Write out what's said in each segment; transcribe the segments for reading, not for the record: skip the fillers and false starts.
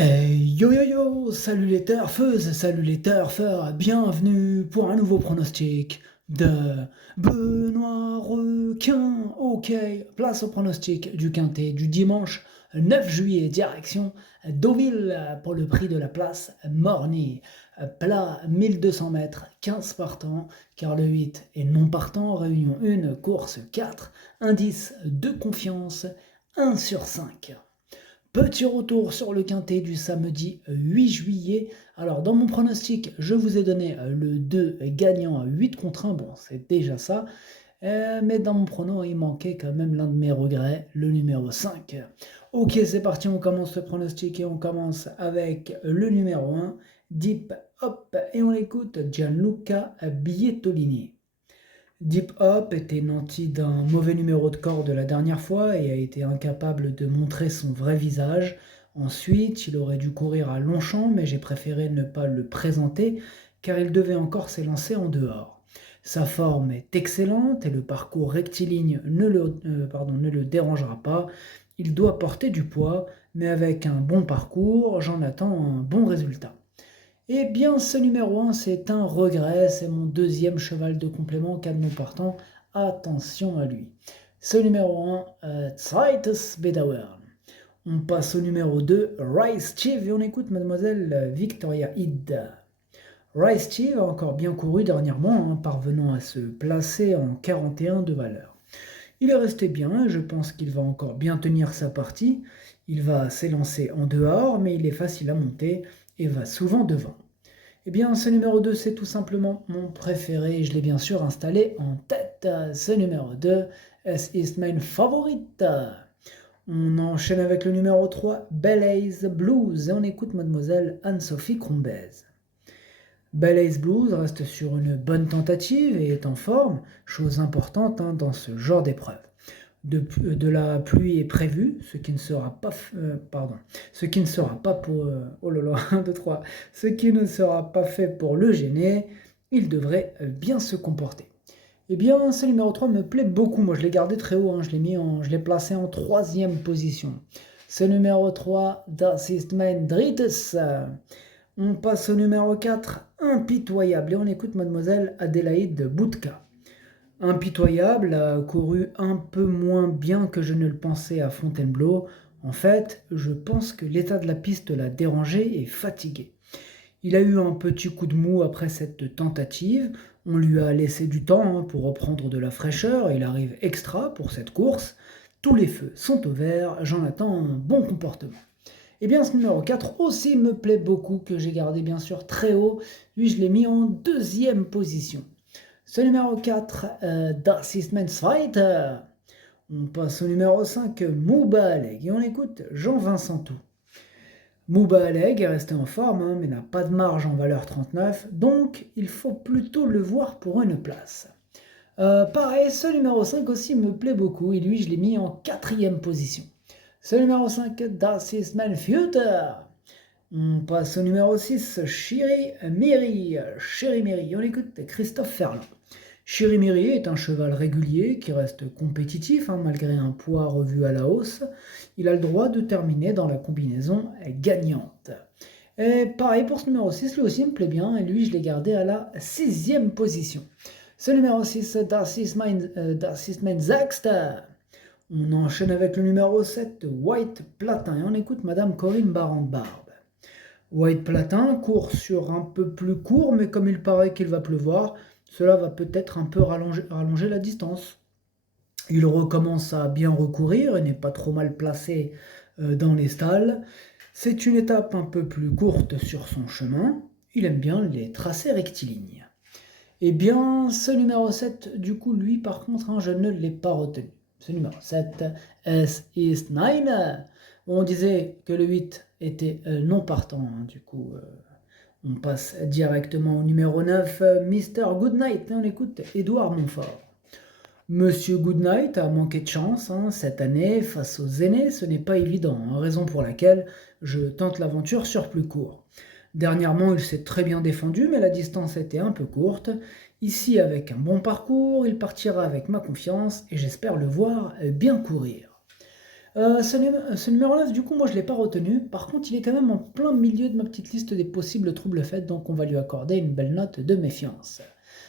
Yo yo yo, salut les turfeuses, salut les turfeurs, bienvenue pour un nouveau pronostic de Benoît Requin. Ok, place au pronostic du Quintet du dimanche 9 juillet, direction Deauville pour le prix de la place Morny. Plat 1200 mètres, 15 partants, car le 8 est non partant, réunion 1, course 4, indice de confiance 1 sur 5. Petit retour sur le quintet du samedi 8 juillet. Alors dans mon pronostic, je vous ai donné le 2 gagnant à 8 contre 1. Bon, c'est déjà ça. Mais dans mon prono, il manquait quand même l'un de mes regrets, le numéro 5. Ok, c'est parti, on commence le pronostic et on commence avec le numéro 1, Deep Hop, et on écoute Gianluca Bietolini. Deep Hop était nanti d'un mauvais numéro de corde la dernière fois et a été incapable de montrer son vrai visage. Ensuite, il aurait dû courir à Longchamp, mais j'ai préféré ne pas le présenter car il devait encore s'élancer en dehors. Sa forme est excellente et le parcours rectiligne ne le dérangera pas. Il doit porter du poids, mais avec un bon parcours, j'en attends un bon résultat. Eh bien, ce numéro 1, c'est un regret, c'est mon deuxième cheval de complément, cadenas partant, attention à lui. Ce numéro 1, Zweites Bedauern. On passe au numéro 2, Rice Chief, et on écoute mademoiselle Victoria Ida. Rice Chief a encore bien couru dernièrement, parvenant à se placer en 41 de valeur. Il est resté bien, je pense qu'il va encore bien tenir sa partie. Il va s'élancer en dehors, mais il est facile à monter et va souvent devant. Eh bien, ce numéro 2, c'est tout simplement mon préféré. Je l'ai bien sûr installé en tête. Ce numéro 2, es ist mein Favorit. On enchaîne avec le numéro 3, Belaise Blues. Et on écoute mademoiselle Anne-Sophie Crombez. Belaise Blues reste sur une bonne tentative et est en forme, chose importante dans ce genre d'épreuve. De la pluie est prévue, ce qui ne sera pas, ce qui ne sera pas pour, oh là là, 1, 2, 3, ce qui ne sera pas fait pour le gêner, il devrait bien se comporter. Eh bien, ce numéro 3 me plaît beaucoup, moi je l'ai gardé très haut, je l'ai placé en troisième position. Ce numéro 3, Das ist mein drittes. On passe au numéro 4, Impitoyable, et on écoute mademoiselle Adélaïde Boudka. Impitoyable a couru un peu moins bien que je ne le pensais à Fontainebleau. En fait, je pense que l'état de la piste l'a dérangé et fatigué. Il a eu un petit coup de mou après cette tentative. On lui a laissé du temps pour reprendre de la fraîcheur et il arrive extra pour cette course. Tous les feux sont au vert, j'en attends un bon comportement. Et bien ce numéro 4 aussi me plaît beaucoup, que j'ai gardé bien sûr très haut. Lui, je l'ai mis en deuxième position. Ce numéro 4, Das ist mein Zweiter. On passe au numéro 5, Mouba Aleg, et on écoute Jean-Vincent Tout. Mouba Aleg est resté en forme, mais n'a pas de marge en valeur 39, donc il faut plutôt le voir pour une place. Pareil, ce numéro 5 aussi me plaît beaucoup, et lui je l'ai mis en quatrième position. Ce numéro 5, Das ist mein Future. On passe au numéro 6, Chéri Miri. On écoute Christophe Ferland. Chirimiri est un cheval régulier qui reste compétitif malgré un poids revu à la hausse. Il a le droit de terminer dans la combinaison gagnante. Et pareil pour ce numéro 6, lui aussi me plaît bien et lui je l'ai gardé à la sixième position. Ce numéro 6, Das ist mein Sechster. On enchaîne avec le numéro 7, White Platin, et on écoute Madame Corinne Barande-Barbe. White Platin court sur un peu plus court, mais comme il paraît qu'il va pleuvoir, cela va peut-être un peu rallonger la distance. Il recommence à bien recourir et n'est pas trop mal placé dans les stalles. C'est une étape un peu plus courte sur son chemin. Il aime bien les tracés rectilignes. Eh bien, ce numéro 7, du coup, lui, par contre, je ne l'ai pas retenu. Ce numéro 7, Es ist nein. On disait que le 8 était non partant, du coup, on passe directement au numéro 9, Mr. Goodnight, et on écoute Édouard Montfort. Monsieur Goodnight a manqué de chance cette année face aux aînés, ce n'est pas évident, raison pour laquelle je tente l'aventure sur plus court. Dernièrement, il s'est très bien défendu, mais la distance était un peu courte. Ici, avec un bon parcours, il partira avec ma confiance et j'espère le voir bien courir. Ce numéro 9, du coup, moi je ne l'ai pas retenu. Par contre, il est quand même en plein milieu de ma petite liste des possibles troubles faits, donc on va lui accorder une belle note de méfiance.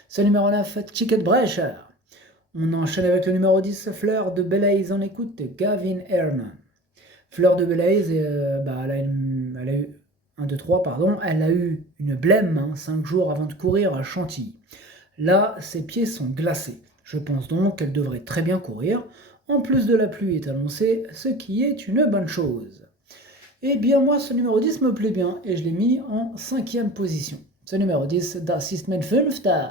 Ce numéro 9, Ticketbrecher. On enchaîne avec le numéro 10, Fleur de Belaise. On écoute Gavin Herman. Fleur de Belaise, elle a eu 1, 2, 3, pardon. Elle a eu une blême 5 jours avant de courir à Chantilly. Là, ses pieds sont glacés. Je pense donc qu'elle devrait très bien courir. En plus de la pluie est annoncée, ce qui est une bonne chose. Eh bien moi, ce numéro 10 me plaît bien et je l'ai mis en 5e position. Ce numéro 10, Das ist mein Fünfter.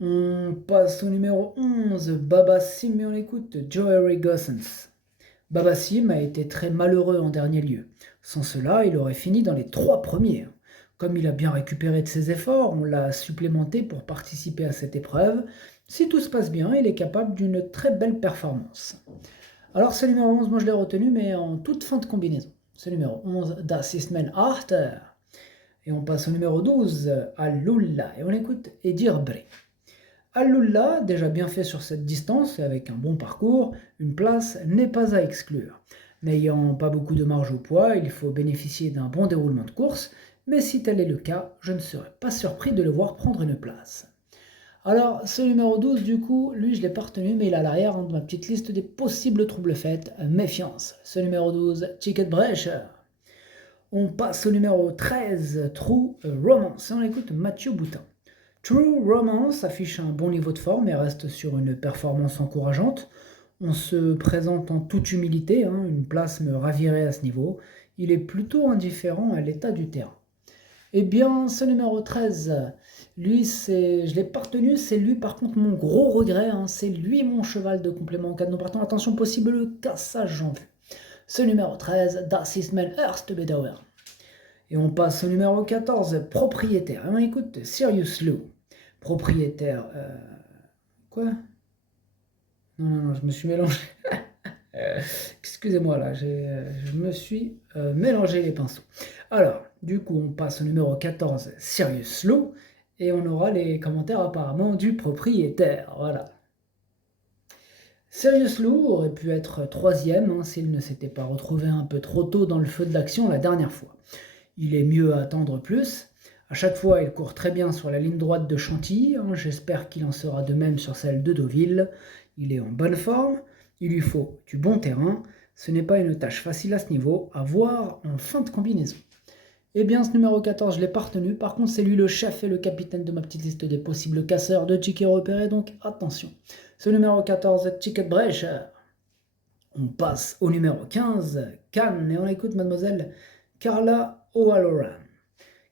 On passe au numéro 11, Baba Sim, et on écoute Joey Gossens. Baba Sim a été très malheureux en dernier lieu. Sans cela, il aurait fini dans les 3 premiers. Comme il a bien récupéré de ses efforts, on l'a supplémenté pour participer à cette épreuve. Si tout se passe bien, il est capable d'une très belle performance. Alors ce numéro 11, moi je l'ai retenu, mais en toute fin de combinaison. Ce numéro 11, Das ist mein Achter. Et on passe au numéro 12, Alula, et on écoute Edir Bre. Alula, déjà bien fait sur cette distance et avec un bon parcours, une place n'est pas à exclure. N'ayant pas beaucoup de marge au poids, il faut bénéficier d'un bon déroulement de course, mais si tel est le cas, je ne serais pas surpris de le voir prendre une place. Alors, ce numéro 12, du coup, lui, je l'ai pas retenu, mais il est à l'arrière de ma petite liste des possibles troubles faits. Méfiance. Ce numéro 12, Ticketbrecher. On passe au numéro 13, True Romance. On écoute Mathieu Boutin. True Romance affiche un bon niveau de forme et reste sur une performance encourageante. On se présente en toute humilité, une place me ravirait à ce niveau. Il est plutôt indifférent à l'état du terrain. Eh bien, ce numéro 13, lui, je l'ai pas retenu, c'est lui par contre mon gros regret, c'est lui mon cheval de complément en cas de non partant. Attention, possible cassage en vue. Ce numéro 13, Das ist mein erste Bedauer. Et on passe au numéro 14, Propriétaire. Et on écoute Sirius Lou. Propriétaire, quoi? Non, je me suis mélangé. Excusez-moi là, je me suis mélangé les pinceaux. Alors, du coup, on passe au numéro 14, Sirius Lou, et on aura les commentaires apparemment du propriétaire. Voilà. Sirius Lou aurait pu être 3e s'il ne s'était pas retrouvé un peu trop tôt dans le feu de l'action la dernière fois. Il est mieux à attendre plus. À chaque fois, il court très bien sur la ligne droite de Chantilly. J'espère qu'il en sera de même sur celle de Deauville. Il est en bonne forme. Il lui faut du bon terrain. Ce n'est pas une tâche facile à ce niveau, à voir en fin de combinaison. Eh bien, ce numéro 14, je ne l'ai pas retenu. Par contre, c'est lui le chef et le capitaine de ma petite liste des possibles casseurs de tickets repérés, donc attention. Ce numéro 14, Ticketbrecher. On passe au numéro 15, Cannes, et on écoute mademoiselle Carla O'Halloran.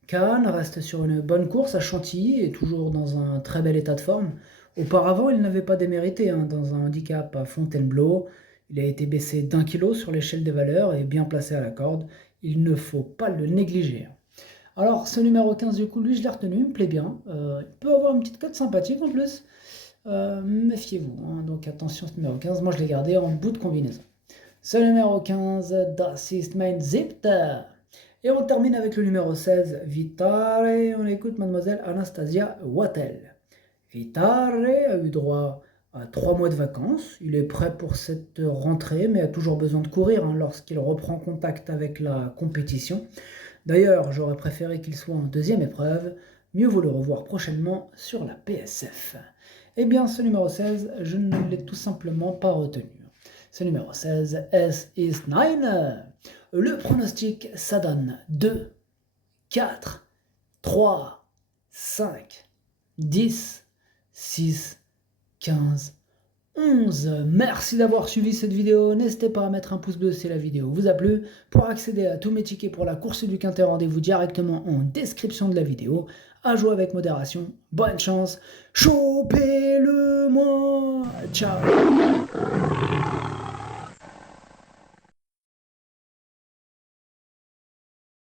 Cannes reste sur une bonne course à Chantilly et toujours dans un très bel état de forme. Auparavant, il n'avait pas démérité dans un handicap à Fontainebleau. Il a été baissé d'1 kilo sur l'échelle des valeurs et bien placé à la corde. Il ne faut pas le négliger. Alors, ce numéro 15, du coup, lui, je l'ai retenu, il me plaît bien. Il peut avoir une petite cote sympathique en plus. Méfiez-vous, donc attention, ce numéro 15, moi je l'ai gardé en bout de combinaison. Ce numéro 15, Das ist mein Siebter. Et on termine avec le numéro 16, Vitare. On écoute mademoiselle Anastasia Wattel. Vitare a eu droit à 3 mois de vacances. Il est prêt pour cette rentrée, mais a toujours besoin de courir lorsqu'il reprend contact avec la compétition. D'ailleurs, j'aurais préféré qu'il soit en 2e épreuve. Mieux vaut le revoir prochainement sur la PSF. Eh bien, ce numéro 16, je ne l'ai tout simplement pas retenu. Ce numéro 16, Es ist 9. Le pronostic, ça donne 2, 4, 3, 5, 10, 6, 15, 11. Merci d'avoir suivi cette vidéo. N'hésitez pas à mettre un pouce bleu si la vidéo vous a plu. Pour accéder à tous mes tickets pour la course du Quintet, rendez-vous directement en description de la vidéo. À jouer avec modération. Bonne chance. Chopez-le moi. Ciao.